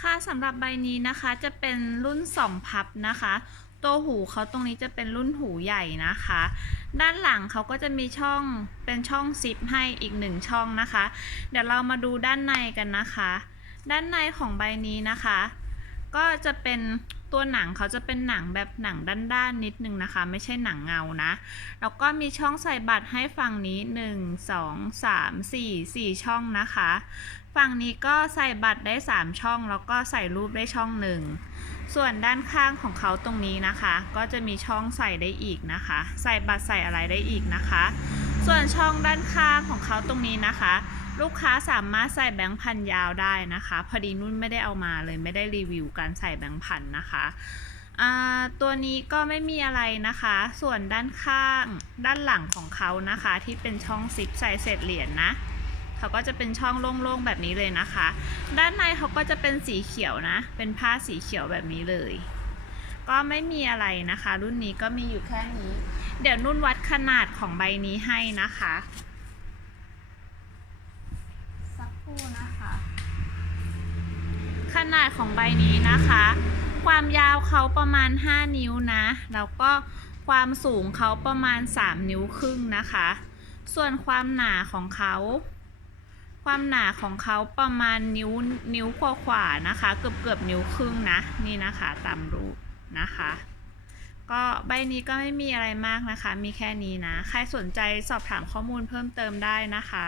ค่ะสำหรับใบนี้นะคะจะเป็นรุ่น2พับนะคะ ตัวหูเขาตรงนี้จะเป็นรุ่นหูใหญ่นะคะ ด้านหลังเขาก็จะมีช่องเป็นช่องซิปให้อีกหนึ่งช่องนะคะ เดี๋ยวเรามาดูด้านในกันนะคะ ด้านในของใบนี้นะคะ ก็จะเป็นตัวหนังเขาจะเป็นหนังแบบหนังด้านๆนิดนึงนะคะ ไม่ใช่หนังเงานะ แล้วก็มีช่องใส่บัตรให้ฝั่งนี้ 1 2 3 4 4 ช่องนะคะ ฝั่งนี้ก็ใส่บัตรได้ 3 ช่อง แล้วก็ใส่รูปได้ช่องหนึ่งส่วนด้านข้างของเขาตรงนี้นะคะ ก็จะมีช่องใส่ได้อีกนะคะ ใส่บัตรใส่อะไรได้อีกนะคะ ส่วนช่องด้านข้างของเขาตรงนี้นะคะ ลูกค้าสามารถใส่แบงค์พันยาวได้นะคะ พอดีนุ่นไม่ได้เอามาเลยไม่ได้รีวิวการใส่แบงค์พันนะคะตัวนี้ก็ไม่มีอะไรนะคะ ส่วนด้านข้างด้านหลังของเขานะคะ ที่เป็นช่องซิปใส่เศษเหรียญนะเขาก็จะเป็นช่องโล่งๆแบบนี้เลยนะคะ ด้านในเขาก็จะเป็นสีเขียวนะ เป็นผ้าสีเขียวแบบนี้เลย ก็ไม่มีอะไรนะคะ รุ่นนี้ก็มีอยู่แค่นี้ เดี๋ยวนุ่นวัดขนาดของใบนี้ให้นะคะ สักครู่นะคะ ขนาดของใบนี้นะคะ ความยาวเขาประมาณ 5 นิ้วนะ แล้วก็ความสูงเขาประมาณ 3 นิ้วครึ่งนะคะ ส่วนความหนาของเขา ความหนาของเขาประมาณนิ้วนิ้วกว่าๆนะคะ เกือบเกือบนิ้วครึ่งนะ นี่นะคะตามรูปนะคะ ก็ใบนี้ก็ไม่มีอะไรมากนะคะ มีแค่นี้นะ ใครสนใจสอบถามข้อมูลเพิ่มเติมได้นะคะ